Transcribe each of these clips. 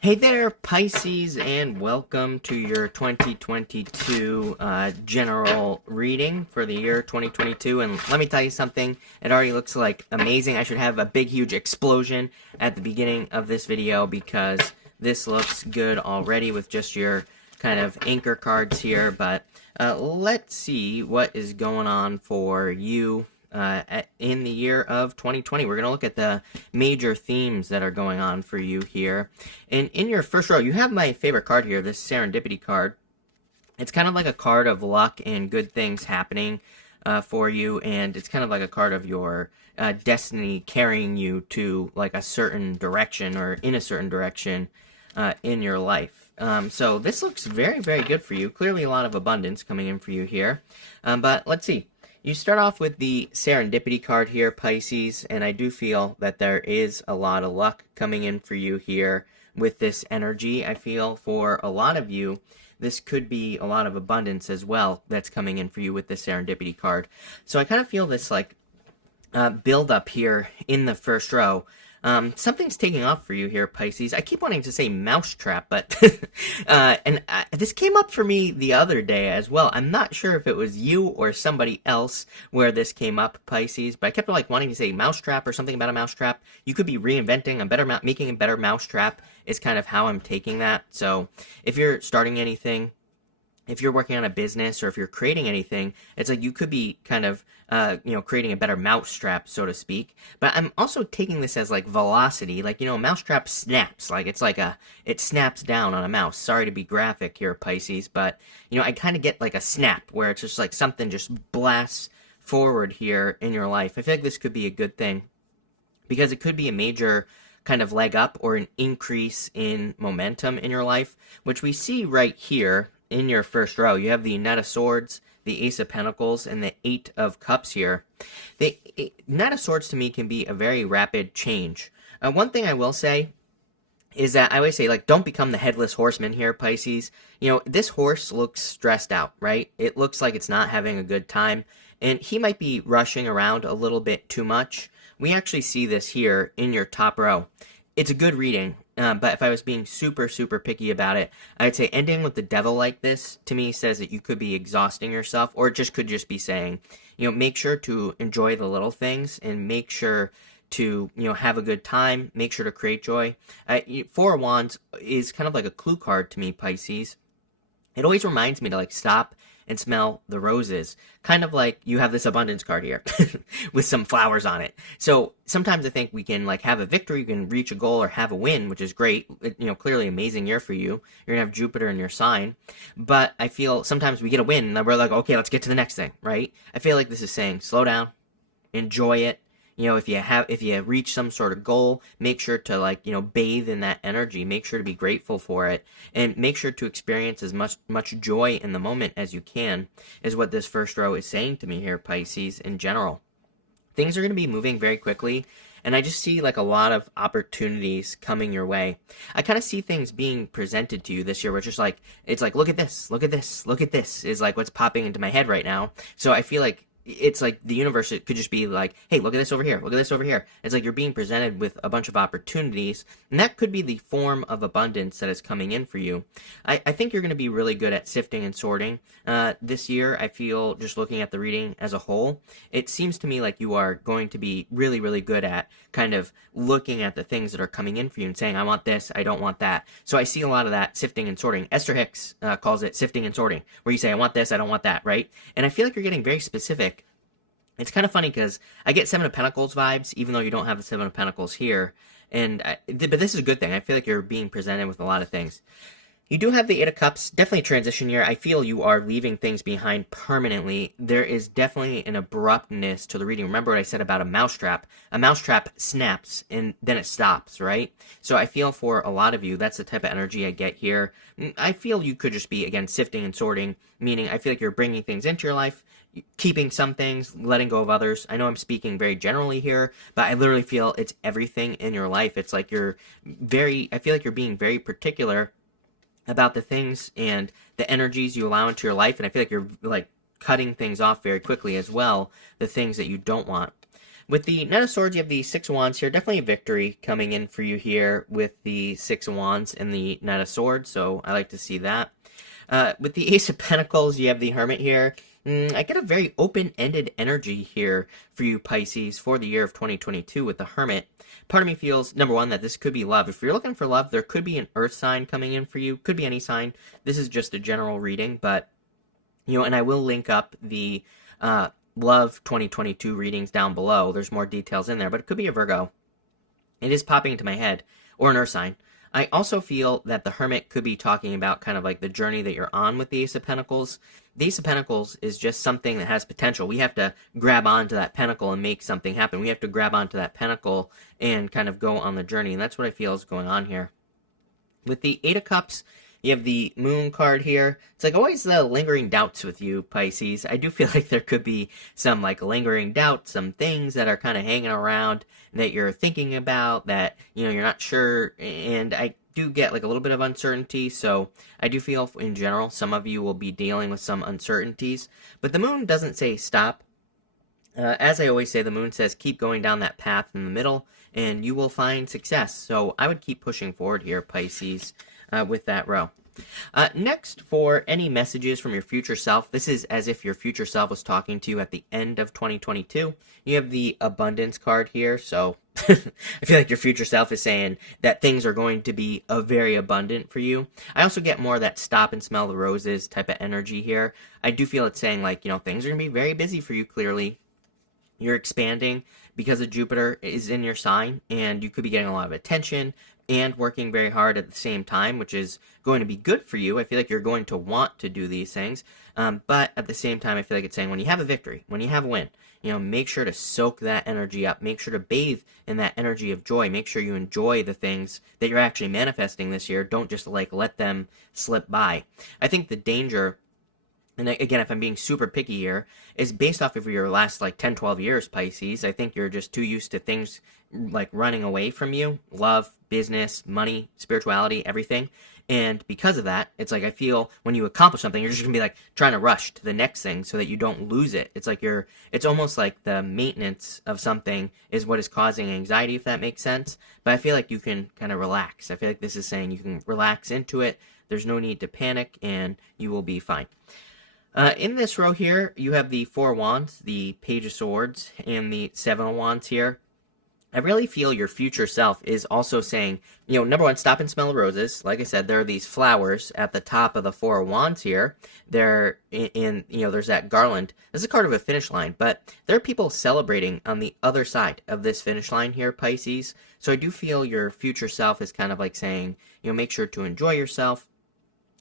Hey there, Pisces, and welcome to your 2022 general reading for the year 2022. And let me tell you something, it already looks like amazing. I should have a big, huge explosion at the beginning of this video because this looks good already with just your kind of anchor cards here. But let's see what is going on for you in the year of 2020. We're going to look at the major themes that are going on for you here. And in your first row, you have my favorite card here, this Serendipity card. It's kind of like a card of luck and good things happening for you, and it's kind of like a card of your destiny carrying you to like a certain direction or in a certain direction in your life. So this looks very, very good for you. Clearly a lot of abundance coming in for you here. But let's see. You start off with the Serendipity card here, Pisces, and I do feel that there is a lot of luck coming in for you here with this energy. I feel for a lot of you, this could be a lot of abundance as well that's coming in for you with the Serendipity card. So I kind of feel this like build up here in the first row. Something's taking off for you here, Pisces. I keep wanting to say mousetrap, but this came up for me the other day as well. I'm not sure if it was you or somebody else where this came up, Pisces, but I kept like wanting to say mousetrap or something about a mousetrap. You could be reinventing a better, making a better mousetrap is kind of how I'm taking that. So if you're starting anything, if you're working on a business or if you're creating anything, it's like you could be kind of, creating a better mousetrap, so to speak. But I'm also taking this as like velocity, like, a mousetrap snaps, like it's like it snaps down on a mouse. Sorry to be graphic here, Pisces, but, I kind of get like a snap where it's just like something just blasts forward here in your life. I feel like this could be a good thing because it could be a major kind of leg up or an increase in momentum in your life, which we see right here in your first row. You have the Knight of Swords, the Ace of Pentacles, and the Eight of Cups here. The Knight of Swords to me can be a very rapid change. One thing I will say is that I always say, like, don't become the headless horseman here, Pisces. This horse looks stressed out, right? It looks like it's not having a good time, and he might be rushing around a little bit too much. We actually see this here in your top row. It's a good reading. But if I was being super, super picky about it, I'd say ending with the devil like this, to me, says that you could be exhausting yourself, or it just could just be saying, make sure to enjoy the little things and make sure to, have a good time, make sure to create joy. Four of Wands is kind of like a clue card to me, Pisces. It always reminds me to, like, stop and smell the roses. Kind of like you have this abundance card here with some flowers on it. So sometimes I think we can like have a victory, you can reach a goal or have a win, which is great. Clearly amazing year for you. You're gonna have Jupiter in your sign. But I feel sometimes we get a win and then we're like, okay, let's get to the next thing, right? I feel like this is saying slow down, enjoy it. If you reach some sort of goal, make sure to bathe in that energy. Make sure to be grateful for it, and make sure to experience as much joy in the moment as you can. Is what this first row is saying to me here, Pisces. In general, things are going to be moving very quickly, and I just see like a lot of opportunities coming your way. I kind of see things being presented to you this year, which is like it's like look at this, look at this, look at this is like what's popping into my head right now. So I feel like it's like the universe, it could just be like, hey, look at this over here, look at this over here. It's like you're being presented with a bunch of opportunities, and that could be the form of abundance that is coming in for you. I think you're going to be really good at sifting and sorting this year. I feel, just looking at the reading as a whole, it seems to me like you are going to be really, really good at kind of looking at the things that are coming in for you and saying, I want this, I don't want that. So I see a lot of that sifting and sorting. Esther Hicks calls it sifting and sorting, where you say, I want this, I don't want that, right? And I feel like you're getting very specific. It's kind of funny because I get Seven of Pentacles vibes, even though you don't have the Seven of Pentacles here. But this is a good thing. I feel like you're being presented with a lot of things. You do have the Eight of Cups, definitely a transition year. I feel you are leaving things behind permanently. There is definitely an abruptness to the reading. Remember what I said about a mousetrap? A mousetrap snaps and then it stops, right? So I feel for a lot of you, that's the type of energy I get here. I feel you could just be, again, sifting and sorting, meaning I feel like you're bringing things into your life, keeping some things, letting go of others. I know I'm speaking very generally here, but I literally feel it's everything in your life. It's like I feel like you're being very particular about the things and the energies you allow into your life, and I feel like you're like cutting things off very quickly as well, the things that you don't want. With the Knight of Swords, you have the Six of Wands here. Definitely a victory coming in for you here with the Six of Wands and the Knight of Swords, so I like to see that. With the Ace of Pentacles, you have the Hermit here. I get a very open-ended energy here for you, Pisces, for the year of 2022 with the Hermit. Part of me feels, number one, that this could be love. If you're looking for love, there could be an Earth sign coming in for you. Could be any sign. This is just a general reading, but, and I will link up the Love 2022 readings down below. There's more details in there, but it could be a Virgo. It is popping into my head, or an Earth sign. I also feel that the Hermit could be talking about kind of like the journey that you're on with the Ace of Pentacles. The Ace of Pentacles is just something that has potential. We have to grab onto that pentacle and make something happen. We have to grab onto that pentacle and kind of go on the journey, and that's what I feel is going on here. With the Eight of Cups, you have the Moon card here. It's like always the lingering doubts with you, Pisces. I do feel like there could be some like lingering doubts, some things that are kind of hanging around that you're thinking about that, you're not sure. And I do get like a little bit of uncertainty. So I do feel in general, some of you will be dealing with some uncertainties. But the Moon doesn't say stop. As I always say, the Moon says keep going down that path in the middle and you will find success. So I would keep pushing forward here, Pisces. With that row. Next, for any messages from your future self, this is as if your future self was talking to you at the end of 2022. You have the Abundance card here, so I feel like your future self is saying that things are going to be very abundant for you. I also get more of that stop and smell the roses type of energy here. I do feel it's saying like, things are going to be very busy for you, clearly. You're expanding because of Jupiter is in your sign, and you could be getting a lot of attention and working very hard at the same time, which is going to be good for you. I feel like you're going to want to do these things, but at the same time, I feel like it's saying when you have a victory, when you have a win, make sure to soak that energy up. Make sure to bathe in that energy of joy. Make sure you enjoy the things that you're actually manifesting this year. Don't just like let them slip by. I think the danger, and again, if I'm being super picky here, is based off of your last like 10, 12 years, Pisces. I think you're just too used to things like running away from you. Love, business, money, spirituality, everything. And because of that, it's like I feel when you accomplish something, you're just going to be like trying to rush to the next thing so that you don't lose it. It's like it's almost like the maintenance of something is what is causing anxiety, if that makes sense. But I feel like you can kind of relax. I feel like this is saying you can relax into it. There's no need to panic and you will be fine. In this row here, you have the Four of Wands, the Page of Swords, and the Seven of Wands here. I really feel your future self is also saying, number one, stop and smell the roses. Like I said, there are these flowers at the top of the Four of Wands here. They're there's that garland. This is a card of a finish line, but there are people celebrating on the other side of this finish line here, Pisces. So I do feel your future self is kind of like saying, make sure to enjoy yourself.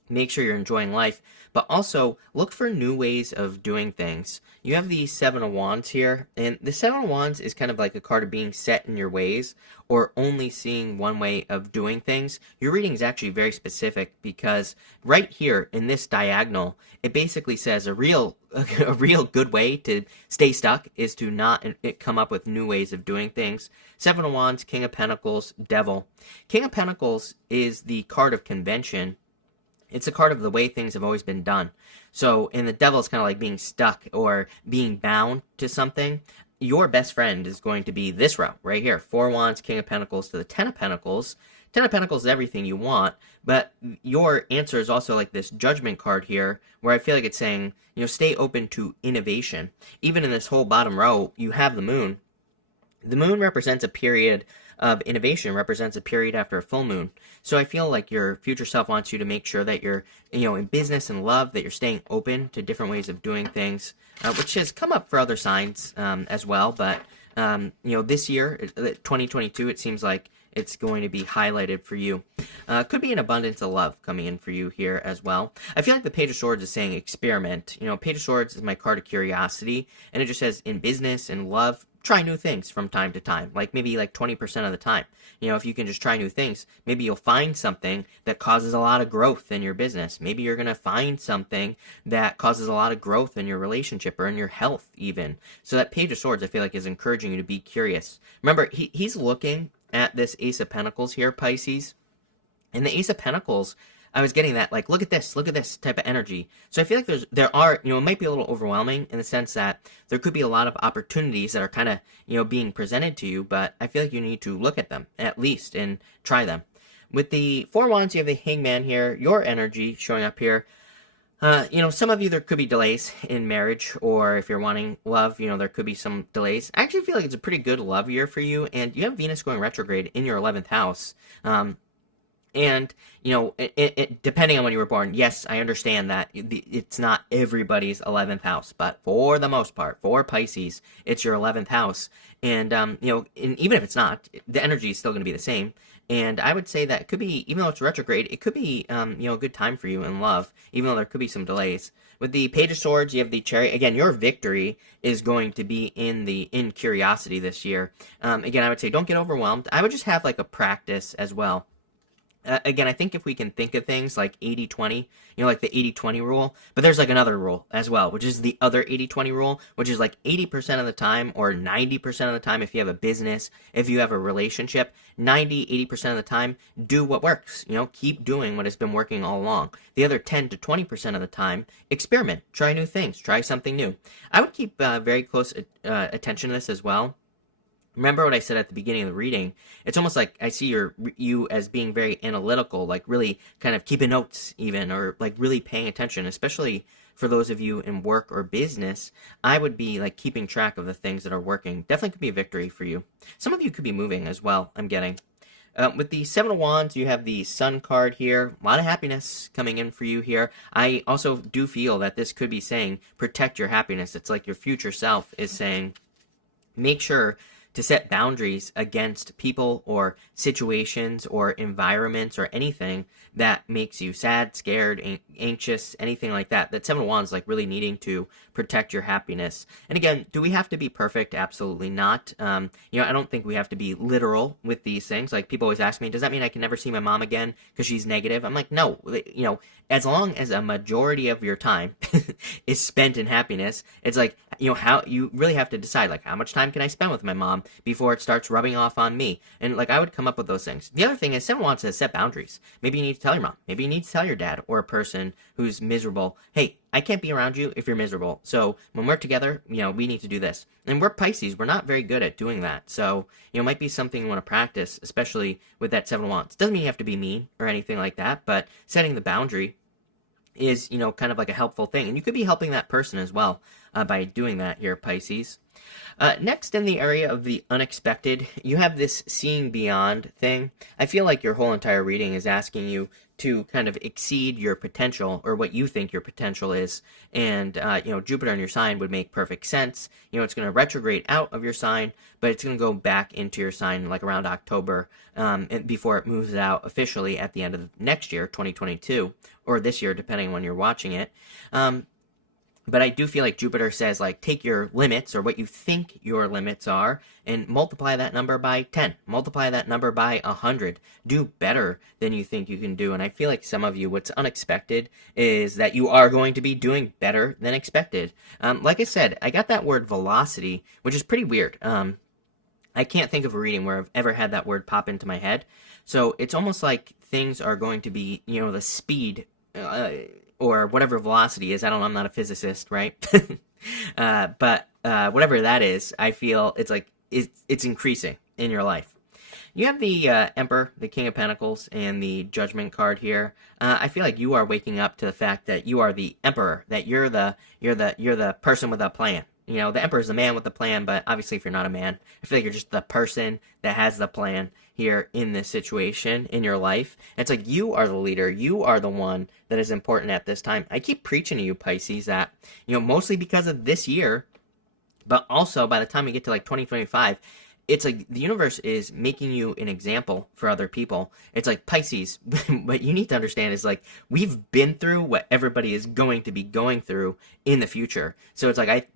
Make sure you're enjoying life, but also look for new ways of doing things. You have the Seven of Wands here, and the Seven of Wands is kind of like a card of being set in your ways or only seeing one way of doing things. Your reading is actually very specific because right here in this diagonal, it basically says a real good way to stay stuck is to not come up with new ways of doing things. Seven of Wands, King of Pentacles, Devil. King of Pentacles is the card of convention. It's a card of the way things have always been done. So, and the Devil is kind of like being stuck or being bound to something. Your best friend is going to be this row right here. Four of Wands, King of Pentacles to the Ten of Pentacles. Ten of Pentacles is everything you want, but your answer is also like this Judgment card here, where I feel like it's saying, stay open to innovation. Even in this whole bottom row, you have the Moon. The Moon represents a period of innovation, represents a period after a full moon. So I feel like your future self wants you to make sure that you're, in business and love, that you're staying open to different ways of doing things, which has come up for other signs as well. But, this year, 2022, it seems like it's going to be highlighted for you. Could be an abundance of love coming in for you here as well. I feel like the Page of Swords is saying experiment. Page of Swords is my card of curiosity, and it just says in business and love, try new things from time to time, like maybe like 20% of the time. If you can just try new things, maybe you'll find something that causes a lot of growth in your business. Maybe you're going to find something that causes a lot of growth in your relationship or in your health even. So that Page of Swords, I feel like, is encouraging you to be curious. Remember, he's looking at this Ace of Pentacles here, Pisces. And the Ace of Pentacles, I was getting that, like, look at this type of energy. So I feel like there are, it might be a little overwhelming in the sense that there could be a lot of opportunities that are kind of, being presented to you, but I feel like you need to look at them at least and try them. With the Four Wands, you have the Hangman here, your energy showing up here. Some of you, there could be delays in marriage, or if you're wanting love, there could be some delays. I actually feel like it's a pretty good love year for you, and you have Venus going retrograde in your 11th house. And, depending on when you were born, yes, I understand that it's not everybody's 11th house, but for the most part, for Pisces, it's your 11th house. And, and even if it's not, the energy is still going to be the same. And I would say that it could be, even though it's retrograde, it could be, a good time for you in love, even though there could be some delays. With the Page of Swords, you have the Chariot. Again, your victory is going to be in curiosity this year. Again, I would say don't get overwhelmed. I would just have like a practice as well. Again, I think if we can think of things like 80-20, like the 80-20 rule, but there's like another rule as well, which is the other 80-20 rule, which is like 80% of the time or 90% of the time if you have a business, if you have a relationship, 80% of the time, do what works, keep doing what has been working all along. The other 10 to 20% of the time, experiment, try new things, try something new. I would keep very close attention to this as well. Remember what I said at the beginning of the reading. It's almost like I see you as being very analytical, like really kind of keeping notes even, or like really paying attention, especially for those of you in work or business. I would be like keeping track of the things that are working. Definitely could be a victory for you. Some of you could be moving as well, I'm getting. With the Seven of Wands, you have the Sun card here. A lot of happiness coming in for you here. I also do feel that this could be saying, protect your happiness. It's like your future self is saying, make sure to set boundaries against people or situations or environments or anything that makes you sad, scared, anxious, anything like that. That Seven of Wands, like really needing to protect your happiness. And again, do we have to be perfect? Absolutely not. I don't think we have to be literal with these things. Like people always ask me, does that mean I can never see my mom again because she's negative? I'm like, no. As long as a majority of your time is spent in happiness, it's like, how you really have to decide, like, how much time can I spend with my mom before it starts rubbing off on me? And like, I would come up with those things. The other thing is, Seven wants to set boundaries. Maybe you need to tell your mom. Maybe you need to tell your dad or a person who's miserable, hey, I can't be around you if you're miserable. So when we're together, we need to do this. And we're Pisces. We're not very good at doing that. So, it might be something you want to practice, especially with that Seven of Wands. Doesn't mean you have to be mean or anything like that, but setting the boundary is, kind of like a helpful thing. And you could be helping that person as well by doing that here, Pisces. Next, in the area of the unexpected, you have this seeing beyond thing. I feel like your whole entire reading is asking you to kind of exceed your potential, or what you think your potential is. And, Jupiter in your sign would make perfect sense. It's going to retrograde out of your sign, but it's going to go back into your sign like around October, and before it moves out officially at the end of next year, 2022, or this year, depending on when you're watching it. But I do feel like Jupiter says, like, take your limits, or what you think your limits are, and multiply that number by 10. Multiply that number by 100. Do better than you think you can do. And I feel like some of you, what's unexpected is that you are going to be doing better than expected. Like I said, I got that word velocity, which is pretty weird. I can't think of a reading where I've ever had that word pop into my head. So it's almost like things are going to be, the speed, or whatever velocity is. I don't know, I'm not a physicist, right? But whatever that is, I feel it's like it's increasing in your life. You have the Emperor, the King of Pentacles, and the Judgment card here. I feel like you are waking up to the fact that you are the Emperor, that you're the person with a plan. The Emperor is the man with the plan, but obviously if you're not a man, I feel like you're just the person that has the plan here in this situation in your life. It's like you are the leader. You are the one that is important at this time. I keep preaching to you, Pisces, that, mostly because of this year, but also by the time we get to like 2025, it's like the universe is making you an example for other people. It's like, Pisces, what you need to understand is like, we've been through what everybody is going to be going through in the future. So it's like,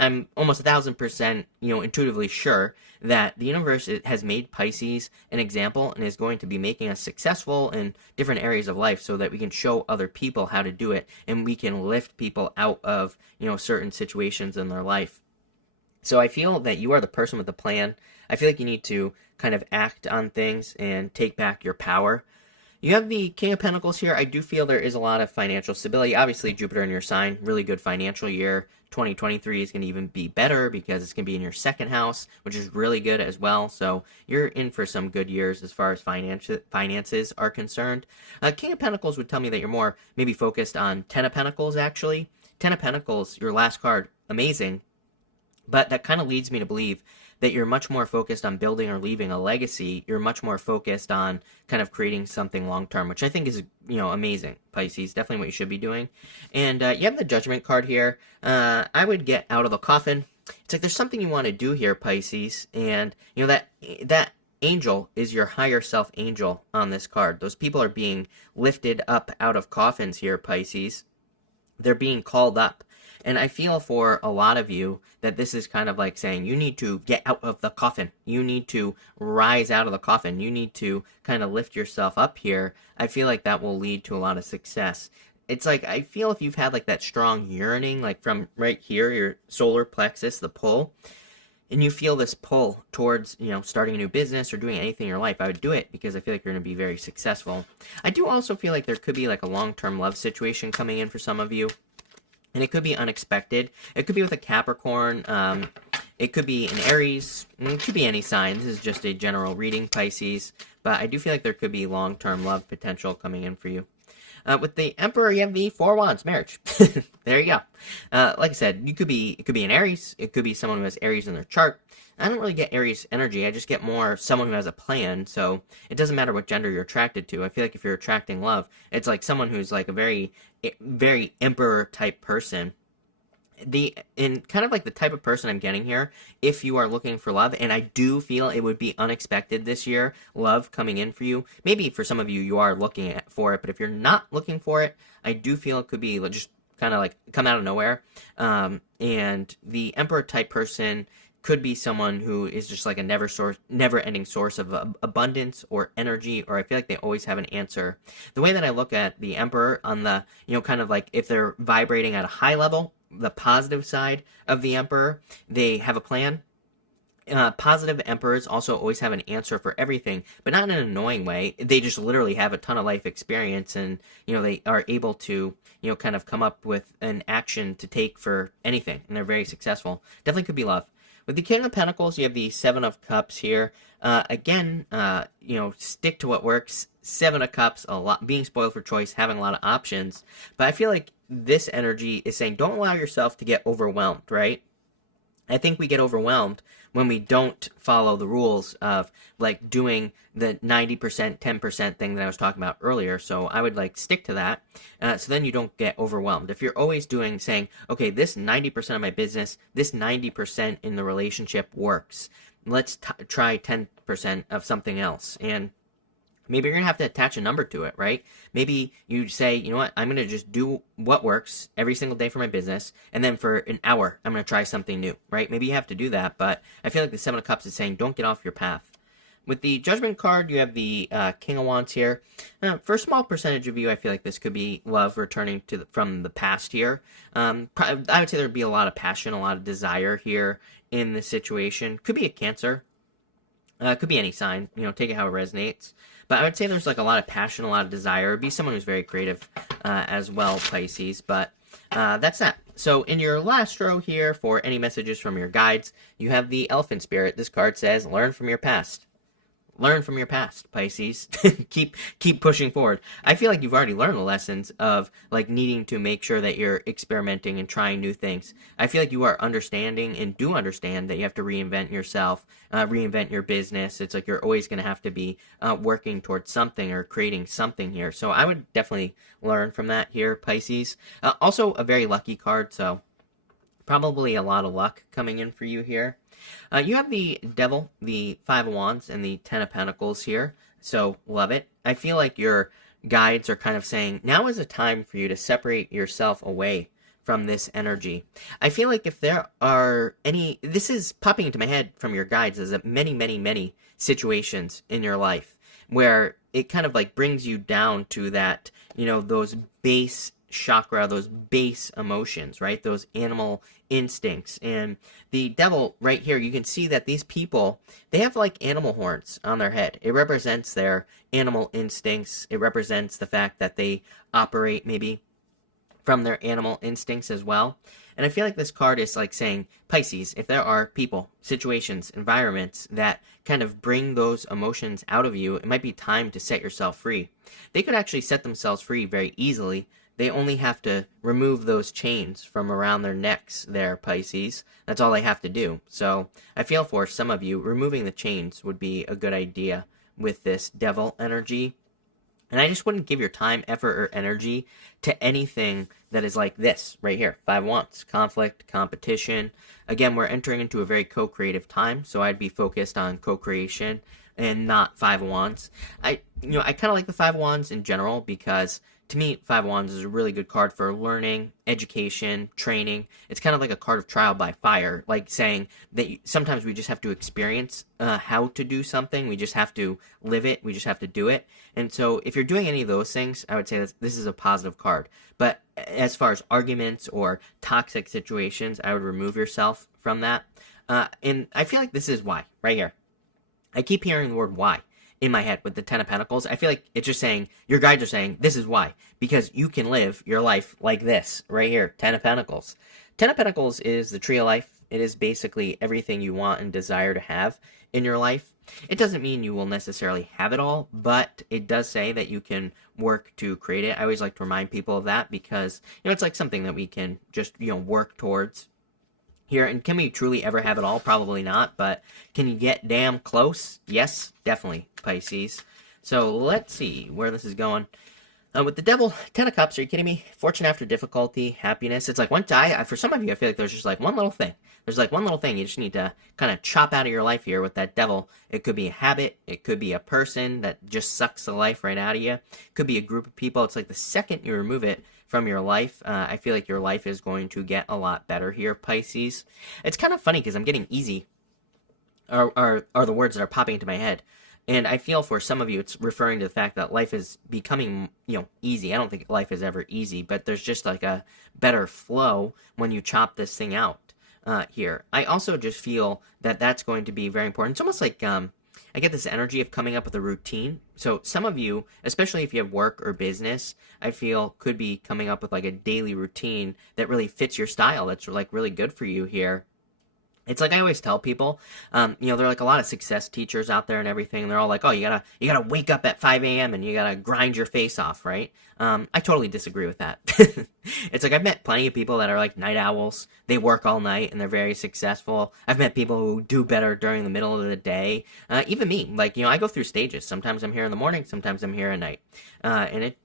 I'm almost 1,000%, intuitively sure that the universe has made Pisces an example and is going to be making us successful in different areas of life so that we can show other people how to do it, and we can lift people out of, certain situations in their life. So I feel that you are the person with the plan. I feel like you need to kind of act on things and take back your power. You have the King of Pentacles here. I do feel there is a lot of financial stability. Obviously, Jupiter in your sign, really good financial year. 2023 is going to even be better because it's going to be in your second house, which is really good as well. So you're in for some good years as far as finances are concerned. King of Pentacles would tell me that you're more maybe focused on Ten of Pentacles, actually. Ten of Pentacles, your last card, amazing. But that kind of leads me to believe that you're much more focused on building or leaving a legacy. You're much more focused on kind of creating something long-term, which I think is, amazing, Pisces. Definitely what you should be doing. And you have the Judgment card here. I would get out of the coffin. It's like there's something you want to do here, Pisces. And, that angel is your higher self angel on this card. Those people are being lifted up out of coffins here, Pisces. They're being called up. And I feel for a lot of you that this is kind of like saying you need to get out of the coffin. You need to rise out of the coffin. You need to kind of lift yourself up here. I feel like that will lead to a lot of success. It's like I feel if you've had like that strong yearning, like from right here, your solar plexus, the pull, and you feel this pull towards, starting a new business or doing anything in your life, I would do it because I feel like you're going to be very successful. I do also feel like there could be like a long-term love situation coming in for some of you. And it could be unexpected. It could be with a Capricorn. It could be an Aries. It could be any sign. This is just a general reading, Pisces. But I do feel like there could be long-term love potential coming in for you. With the Emperor, you have the Four Wands, marriage. There you go. Like I said, it could be an Aries. It could be someone who has Aries in their chart. I don't really get Aries energy. I just get more someone who has a plan. So it doesn't matter what gender you're attracted to. I feel like if you're attracting love, it's like someone who's like a very, very Emperor type person. In kind of like the type of person I'm getting here, if you are looking for love, and I do feel it would be unexpected this year, love coming in for you. Maybe for some of you, you are looking for it, but if you're not looking for it, I do feel it could be just kind of like come out of nowhere. And the Emperor type person could be someone who is just like a never-ending source of abundance or energy, or I feel like they always have an answer. The way that I look at the Emperor on the, kind of like if they're vibrating at a high level, the positive side of the Emperor, they have a plan. Positive Emperors also always have an answer for everything, but not in an annoying way. They just literally have a ton of life experience, and they are able to kind of come up with an action to take for anything, and they're very successful. Definitely could be love. With the King of Pentacles, you have the Seven of Cups here. Again, stick to what works. Seven of Cups, being spoiled for choice, having a lot of options. But I feel like this energy is saying don't allow yourself to get overwhelmed, right? I think we get overwhelmed when we don't follow the rules of like doing the 90%, 10% thing that I was talking about earlier. So I would like stick to that. So then you don't get overwhelmed. If you're always saying, okay, this 90% of my business, this 90% in the relationship works. Let's try 10% of something else. And maybe you're going to have to attach a number to it, right? Maybe you say, you know what, I'm going to just do what works every single day for my business, and then for an hour, I'm going to try something new, right? Maybe you have to do that, but I feel like the Seven of Cups is saying don't get off your path. With the Judgment card, you have the King of Wands here. For a small percentage of you, I feel like this could be love returning from the past here. I would say there would be a lot of passion, a lot of desire here in this situation. Could be a Cancer. Could be any sign, take it how it resonates. But I would say there's like a lot of passion, a lot of desire. Be someone who's very creative as well, Pisces. But that's that. So in your last row here, for any messages from your guides, you have the Elephant Spirit. This card says, learn from your past. Learn from your past, Pisces. keep pushing forward. I feel like you've already learned the lessons of like needing to make sure that you're experimenting and trying new things. I feel like you are understanding and do understand that you have to reinvent yourself, reinvent your business. It's like you're always going to have to be working towards something or creating something here. So I would definitely learn from that here, Pisces. Also a very lucky card, so probably a lot of luck coming in for you here. You have the Devil, the Five of Wands, and the Ten of Pentacles here, so love it. I feel like your guides are kind of saying, now is a time for you to separate yourself away from this energy. I feel like if there are any, this is popping into my head from your guides, is that many situations in your life where it kind of like brings you down to that, those base chakra, those base emotions, right? Those animal instincts. And the devil right here, you can see that these people, they have like animal horns on their head. It represents their animal instincts. It represents the fact that they operate maybe from their animal instincts as well. And I feel like this card is like saying, Pisces, if there are people, situations, environments that kind of bring those emotions out of you, it might be time to set yourself free. They could actually set themselves free very easily. They only have to remove those chains from around their necks there, Pisces. That's all they have to do. So I feel for some of you, removing the chains would be a good idea with this devil energy. And I just wouldn't give your time, effort, or energy to anything that is like this right here. 5 Wands, conflict, competition. Again, we're entering into a very co-creative time, so I'd be focused on co-creation and not 5 Wands. I kind of like the 5 Wands in general because to me, 5 Wands is a really good card for learning, education, training. It's kind of like a card of trial by fire, like saying that sometimes we just have to experience how to do something. We just have to live it. We just have to do it. And so if you're doing any of those things, I would say that this is a positive card. But as far as arguments or toxic situations, I would remove yourself from that. And I feel like this is why, right here. I keep hearing the word why in my head with the 10 of Pentacles. I feel like it's just saying, your guides are saying, this is why. Because you can live your life like this, right here, 10 of Pentacles. 10 of Pentacles is the tree of life. It is basically everything you want and desire to have in your life. It doesn't mean you will necessarily have it all, but it does say that you can work to create it. I always like to remind people of that because, it's like something that we can just, work towards here. And can we truly ever have it all? Probably not, but can you get damn close? Yes, definitely, Pisces. So let's see where this is going. With the devil, 10 of Cups, are you kidding me? Fortune after difficulty, happiness. It's like for some of you, I feel like there's just like one little thing. There's like one little thing you just need to kind of chop out of your life here with that devil. It could be a habit. It could be a person that just sucks the life right out of you. It could be a group of people. It's like the second you remove it from your life, I feel like your life is going to get a lot better here, Pisces. It's kind of funny because I'm getting easy are the words that are popping into my head. And I feel for some of you, it's referring to the fact that life is becoming, easy. I don't think life is ever easy, but there's just like a better flow when you chop this thing out here. I also just feel that that's going to be very important. It's almost like I get this energy of coming up with a routine. So some of you, especially if you have work or business, I feel could be coming up with like a daily routine that really fits your style. That's like really good for you here. It's like I always tell people, there are like a lot of success teachers out there and everything. And they're all like, oh, you gotta wake up at 5 a.m. and you gotta grind your face off, right? I totally disagree with that. It's like I've met plenty of people that are like night owls. They work all night and they're very successful. I've met people who do better during the middle of the day. Even me, like, I go through stages. Sometimes I'm here in the morning, sometimes I'm here at night. And it,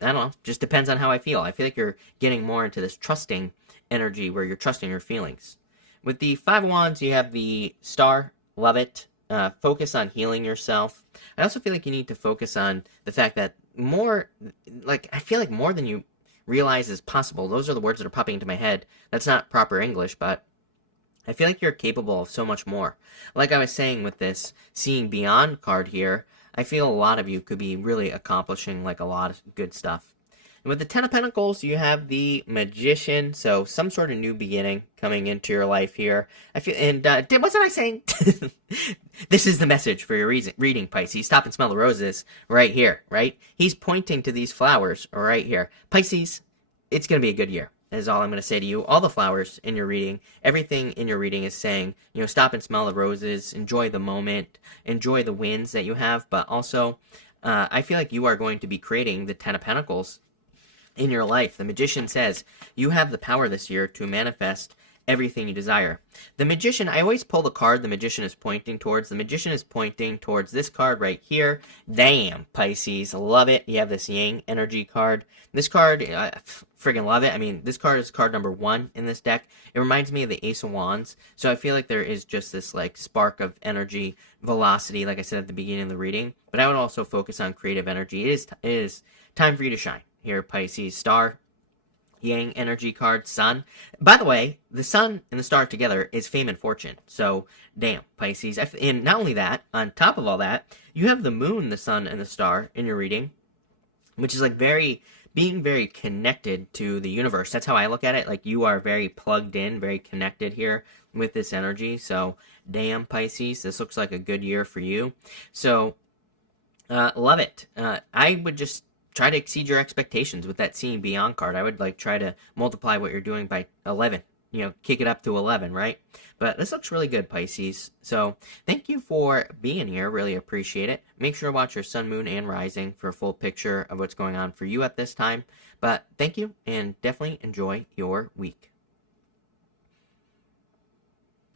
I don't know, just depends on how I feel. I feel like you're getting more into this trusting energy where you're trusting your feelings. With the 5 of Wands, you have the Star. Love it. Focus on healing yourself. I also feel like you need to focus on the fact that I feel like more than you realize is possible. Those are the words that are popping into my head. That's not proper English, but I feel like you're capable of so much more. Like I was saying with this Seeing Beyond card here, I feel a lot of you could be really accomplishing like a lot of good stuff. And with the 10 of Pentacles, you have the Magician, so some sort of new beginning coming into your life here. I feel, and wasn't I saying? This is the message for your reading, Pisces. Stop and smell the roses right here, right? He's pointing to these flowers right here. Pisces, it's going to be a good year, is all I'm going to say to you. All the flowers in your reading, everything in your reading is saying, stop and smell the roses, enjoy the moment, enjoy the wins that you have, but also, I feel like you are going to be creating the 10 of Pentacles in your life. The Magician says you have the power this year to manifest everything you desire. The Magician, I always pull the card the Magician is pointing towards. The Magician is pointing towards this card right here. Damn, Pisces, love it. You have this Yang energy card. This card, friggin' love it. I mean, this card is card number 1 in this deck. It reminds me of the Ace of Wands. So I feel like there is just this like spark of energy, velocity, like I said at the beginning of the reading. But I would also focus on creative energy. It is time for you to shine. Here, Pisces, Star, Yang energy card, Sun. By the way, the Sun and the Star together is fame and fortune. So, damn, Pisces. And not only that, on top of all that, you have the Moon, the Sun, and the Star in your reading. which is like being very connected to the universe. That's how I look at it. Like you are very plugged in, very connected here with this energy. So damn, Pisces, this looks like a good year for you. So love it. I would just try to exceed your expectations with that Seeing Beyond card. I would like try to multiply what you're doing by 11. You know, kick it up to 11, right? But this looks really good, Pisces. So thank you for being here. Really appreciate it. Make sure to watch your sun, moon, and rising for a full picture of what's going on for you at this time. But thank you, and definitely enjoy your week.